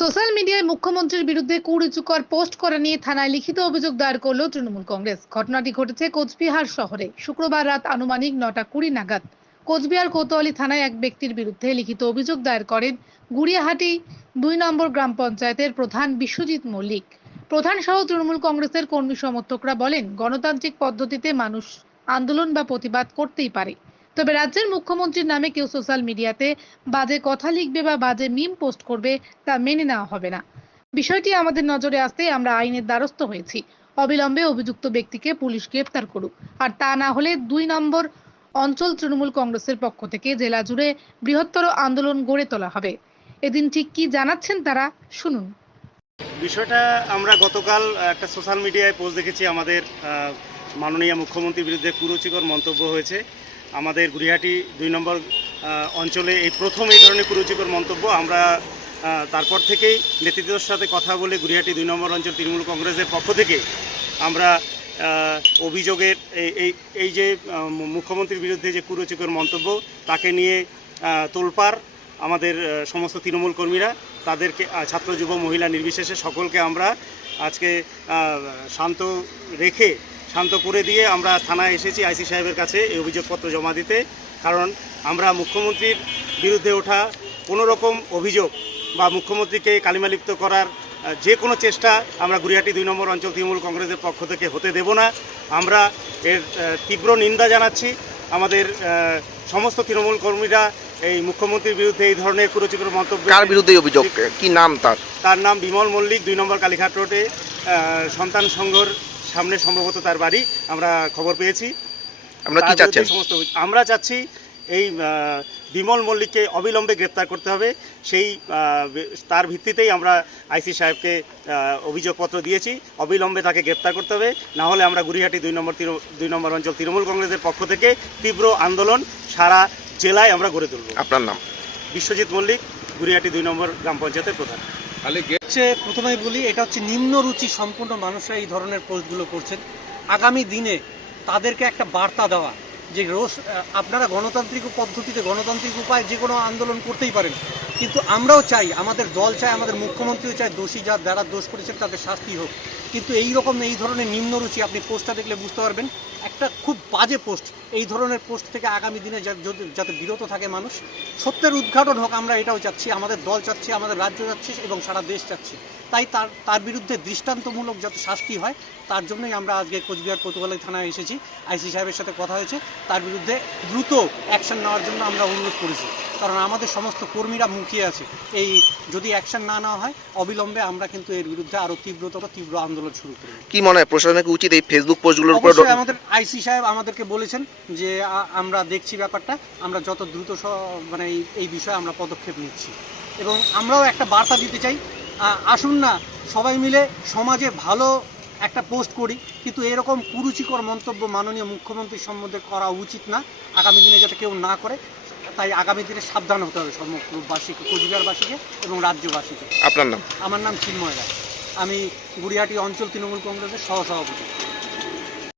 Social মিডিয়ায় মুখ্যমন্ত্রীর বিরুদ্ধে কুরুচুকর পোস্ট করা নিয়ে থানায় লিখিত অভিযোগ দায়ের করল তৃণমূল কংগ্রেস। ঘটনাটি ঘটেছে কোচবিহার শহরে। শুক্রবার রাত আনুমানিক নটা কুড়ি নাগাদ কোচবিহার কোতোয়ালি থানায় এক ব্যক্তির বিরুদ্ধে লিখিত অভিযোগ দায়ের করেন গুড়িয়াহাটি দুই নম্বর গ্রাম পঞ্চায়েতের প্রধান বিশ্বজিৎ মল্লিক। প্রধান সহ তৃণমূল কংগ্রেসের কর্মী সমর্থকরা বলেন, গণতান্ত্রিক পদ্ধতিতে মানুষ আন্দোলন বা প্রতিবাদ করতেই পারে। তবে রাজ্যের মুখ্যমন্ত্রীর নামে কেউ সোশ্যাল মিডিয়াতে বাজে কথা লিখবে বা বাজে মিম পোস্ট করবে তা মেনে নেওয়া হবে না। বিষয়টি আমাদের নজরে আসতে আমরা আইনের দ্বারস্থ হয়েছি। অবিলম্বে অভিযুক্ত ব্যক্তিকে পুলিশ গ্রেপ্তার করুক। আর তা না হলে দুই নম্বর অঞ্চল তৃণমূল কংগ্রেসের পক্ষ থেকে জেলা জুড়ে বৃহত্তর আন্দোলন গড়ে তোলা হবে। এদিন ঠিক কি জানাচ্ছেন তারা, শুনুন। বিষয়টা আমরা গতকাল একটা সোশ্যাল মিডিয়ায় পোস্ট দেখেছি। আমাদের মাননীয় মুখ্যমন্ত্রীর বিরুদ্ধে কুরুচিকর মন্তব্য হয়েছে। আমাদের গুড়িহাটি দুই নম্বর অঞ্চলে এই প্রথম এই ধরনের কুরুচিকর মন্তব্য। আমরা তারপর থেকেই নেতৃত্বের সাথে কথা বলে গুড়িহাটি দুই নম্বর অঞ্চল তৃণমূল কংগ্রেসের পক্ষ থেকে আমরা অভিযোগের এই এই যে মুখ্যমন্ত্রীর বিরুদ্ধে যে কুরুচিকর মন্তব্য, তাকে নিয়ে তোলপাড় আমাদের সমস্ত তৃণমূল কর্মীরা, তাদেরকে ছাত্র, যুব, মহিলা নির্বিশেষে সকলকে আমরা আজকে শান্ত রেখে শান্ত করে দিয়ে আমরা থানায় এসেছি আইসি সাহেবের কাছে এই অভিযোগপত্র জমা দিতে। কারণ আমরা মুখ্যমন্ত্রীর বিরুদ্ধে ওঠা কোনো রকম অভিযোগ বা মুখ্যমন্ত্রীকে কালিমালিপ্ত করার যে কোনো চেষ্টা আমরা গুড়িয়াটি দুই নম্বর অঞ্চল তৃণমূল কংগ্রেসের পক্ষ থেকে হতে দেব না। আমরা এর তীব্র নিন্দা জানাচ্ছি। আমাদের সমস্ত তৃণমূল কর্মীরা এই মুখ্যমন্ত্রীর বিরুদ্ধে এই ধরনের কুরুচিকর মন্তব্য কার বিরুদ্ধে অভিযোগ? কি নাম তার? তার নাম বিমল মল্লিক দুই নম্বর কালীঘাট রোডে। সন্তান সংঘর সামনে সম্ভবত তার বাড়ি আমরা খবর পেয়েছি। আমরা কি চাচ্ছেন? সমস্ত আমরা চাচ্ছি এই বিমল মল্লিককে অবিলম্বে গ্রেপ্তার করতে হবে। সেই তার ভিত্তিতেই আমরা আইসি সাহেবকে অভিযোগপত্র দিয়েছি। অবিলম্বে তাকে গ্রেপ্তার করতে হবে। না হলে আমরা গুড়িহাটি দুই নম্বর দুই নম্বর অঞ্চল তৃণমূল কংগ্রেসের পক্ষ থেকে তীব্র আন্দোলন সারা জেলায় আমরা গড়ে তুলব। আপনার নাম? বিশ্বজিৎ মল্লিক গুড়িহাটি দুই নম্বর গ্রাম পঞ্চায়েতের প্রধান। হচ্ছে প্রথমেই বলি, এটা হচ্ছে নিম্ন রুচি সম্পূর্ণ মানুষরা এই ধরনের পোস্টগুলো করছেন। আগামী দিনে তাদেরকে একটা বার্তা দেওয়া যে রোজ আপনারা গণতান্ত্রিক পদ্ধতিতে গণতান্ত্রিক উপায়ে যে কোনো আন্দোলন করতেই পারেন। কিন্তু আমরাও চাই, আমাদের দল চাই আমাদের মুখ্যমন্ত্রীও চাই দোষী যা যারা দোষ করেছেন তাদের শাস্তি হোক। কিন্তু এই রকম এই ধরনের নিম্নরুচি আপনি পোস্টটা দেখলে বুঝতে পারবেন। একটা খুব বাজে পোস্ট, এই ধরনের পোস্ট থেকে আগামী দিনে যাতে বিরত থাকে মানুষ, সত্যের উদ্ঘাটন হোক আমরা এটাও চাচ্ছি, আমাদের দল চাচ্ছি, আমাদের রাজ্য চাচ্ছি এবং সারা দেশ চাচ্ছি। তাই তার তার বিরুদ্ধে দৃষ্টান্তমূলক যাতে শাস্তি হয়, তার জন্যই আমরা আজকে কোচবিহার কোতোয়ালি থানায় এসেছি, আইসি সাহেবের সাথে কথা হয়েছে। তার বিরুদ্ধে দ্রুত অ্যাকশন নেওয়ার জন্য আমরা অনুরোধ করেছি, কারণ আমাদের সমস্ত কর্মীরা মুখিয়ে আছে। এই যদি অ্যাকশন না নেওয়া হয়, অবিলম্বে আমরা কিন্তু এর বিরুদ্ধে আরও তীব্রতর, তীব্র আন্দোলন শুরু করব। কি মনে হয় প্রশাসনের উচিত এই ফেসবুক পোস্টগুলোর উপর আমাদের আইসি সাহেব আমাদেরকে বলেছেন যে আমরা দেখছি ব্যাপারটা আমরা যত দ্রুত মানে এই- বিষয়ে আমরা পদক্ষেপ নিচ্ছি। এবং আমরাও একটা বার্তা দিতে চাই আসুন না সবাই মিলে সমাজে ভালো একটা পোস্ট করি কিন্তু এরকম কুরুচিকর মন্তব্য মাননীয় মুখ্যমন্ত্রীর সম্বন্ধে করা উচিত না আগামী দিনে যাতে কেউ না করে তাই আগামী দিনে সাবধান হতে হবে সমগ্রবাসীকে কোচবিহারবাসীকে এবং রাজ্যবাসীকে। আপনার নাম? আমার নাম চিন্ময় রায়। আমি গুড়িয়াটি অঞ্চল তৃণমূল কংগ্রেসের সহসভাপতি।